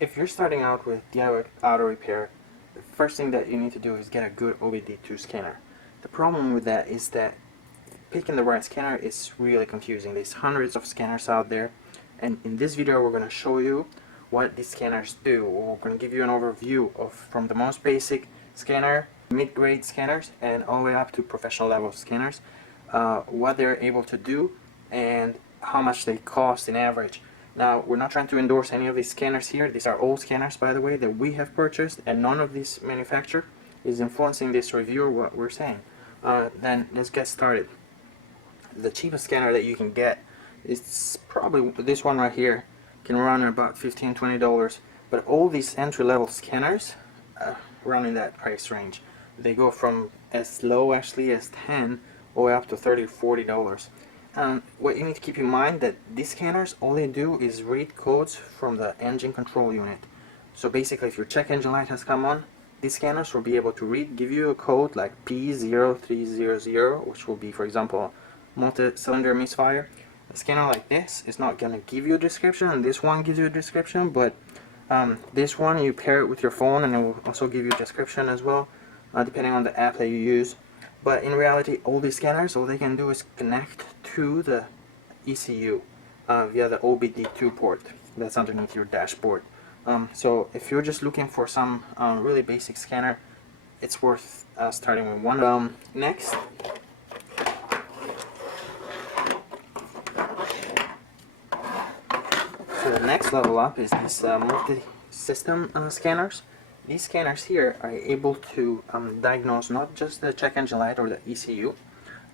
If you're starting out with DIY auto repair, the first thing that you need to do is get a good OBD2 scanner. The problem with that is that picking the right scanner is really confusing. There's hundreds of scanners out there, and in this video we're going to show you what these scanners do. We're going to give you an overview of from the most basic scanner, mid-grade scanners, and all the way up to professional level scanners, what they're able to do and how much they cost in average. Now, we're not trying to endorse any of these scanners here. These are old scanners, by the way, that we have purchased, and none of these manufacturer is influencing this review or what we're saying. Then let's get started. The cheapest scanner that you can get is probably this one right here. Can run about $15–20, but all these entry-level scanners run in that price range. They go from as low actually as $10 all the way up to $30–40. And what you need to keep in mind that these scanners, all they do is read codes from the engine control unit. So basically, if your check engine light has come on, these scanners will be able to give you a code like P0300, which will be, for example, multi-cylinder misfire. A scanner like this is not going to give you a description, and this one gives you a description, but this one you pair it with your phone and it will also give you a description as well, depending on the app that you use. But in reality, all these scanners, all they can do is connect to the ECU via the OBD2 port that's underneath your dashboard. So if you're just looking for some really basic scanner, it's worth starting with one. Next, so the next level up is these multi-system scanners. These scanners here are able to diagnose not just the check engine light or the ECU,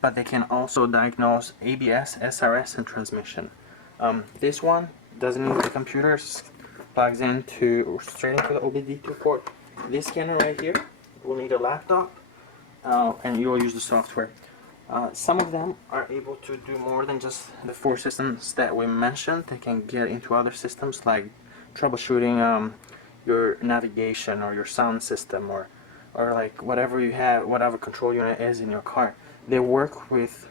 but they can also diagnose ABS, SRS, and transmission. This one doesn't need the computer, plugs straight into the OBD2 port. This scanner right here will need a laptop, and you will use the software. Some of them are able to do more than just the 4 systems that we mentioned. They can get into other systems like troubleshooting your navigation or your sound system or like whatever you have, whatever control unit is in your car. They work with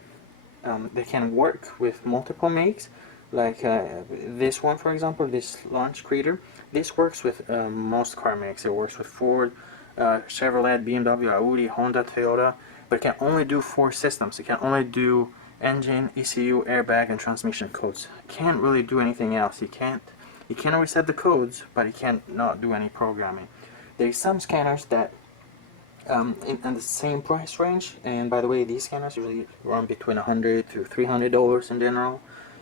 they can work with multiple makes, like this one, for example, this launch creator. This works with most car makes. It works with Ford, Chevrolet, BMW, Audi, Honda, Toyota, but it can only do 4 systems. It can only do engine, ECU, airbag, and transmission codes. It can't really do anything else. You can reset the codes, but it can't not do any programming. There's some scanners that in the same price range, and by the way, these scanners usually run between $100 to $300 in general.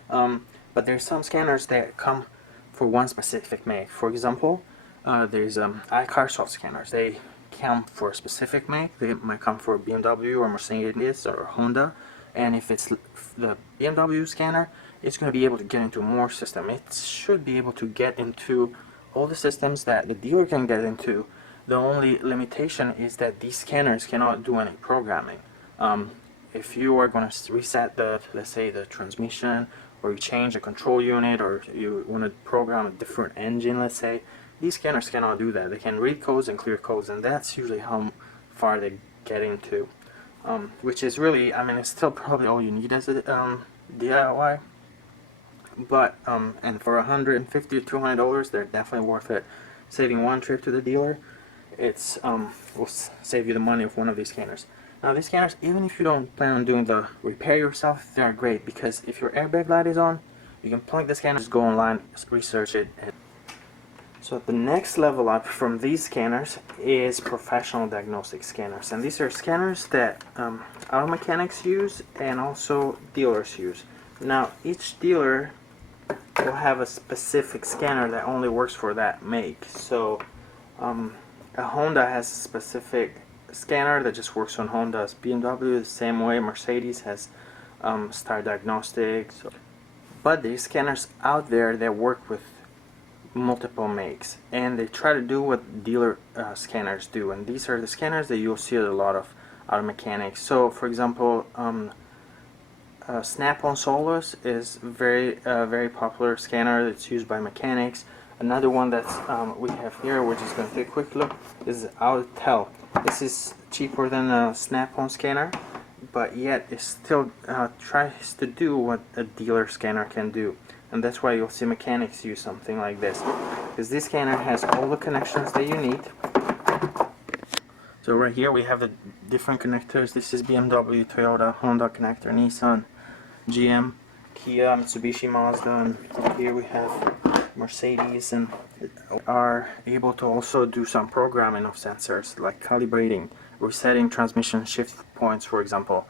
But there's some scanners that come for one specific make. For example, there's iCarSoft scanners. They come for a specific make. They might come for BMW or Mercedes or Honda, and if it's the BMW scanner, it's going to be able to get into more systems. It should be able to get into all the systems that the dealer can get into. The only limitation is that these scanners cannot do any programming. If you are going to reset let's say the transmission, or you change a control unit, or you want to program a different engine, let's say, these scanners cannot do that. They can read codes and clear codes, and that's usually how far they get into. Which is really, I mean, it's still probably all you need as a DIY. But and for $150 to $200, they're definitely worth it. Saving one trip to the dealer, it's will save you the money of one of these scanners. Now, these scanners, even if you don't plan on doing the repair yourself, they are great, because if your airbag light is on, you can plug the scanner, just go online, research it. So the next level up from these scanners is professional diagnostic scanners, and these are scanners that auto mechanics use and also dealers use. Now, each dealer will have a specific scanner that only works for that make. So a Honda has a specific scanner that just works on Hondas. BMW the same way. Mercedes has Star Diagnostics. But there's scanners out there that work with multiple makes, and they try to do what dealer scanners do, and these are the scanners that you'll see a lot of auto mechanics. So for example, Snap-on Solus is very popular scanner that's used by mechanics. Another one that's we have here, we're just going to take a quick look, is Autel. This is cheaper than a Snap-on scanner, but yet it still tries to do what a dealer scanner can do, and that's why you'll see mechanics use something like this. because this scanner has all the connections that you need. So right here we have the different connectors. This is BMW, Toyota, Honda connector, Nissan, GM, Kia, Mitsubishi, Mazda, and here we have Mercedes, and are able to also do some programming of sensors like calibrating, resetting transmission shift points, for example,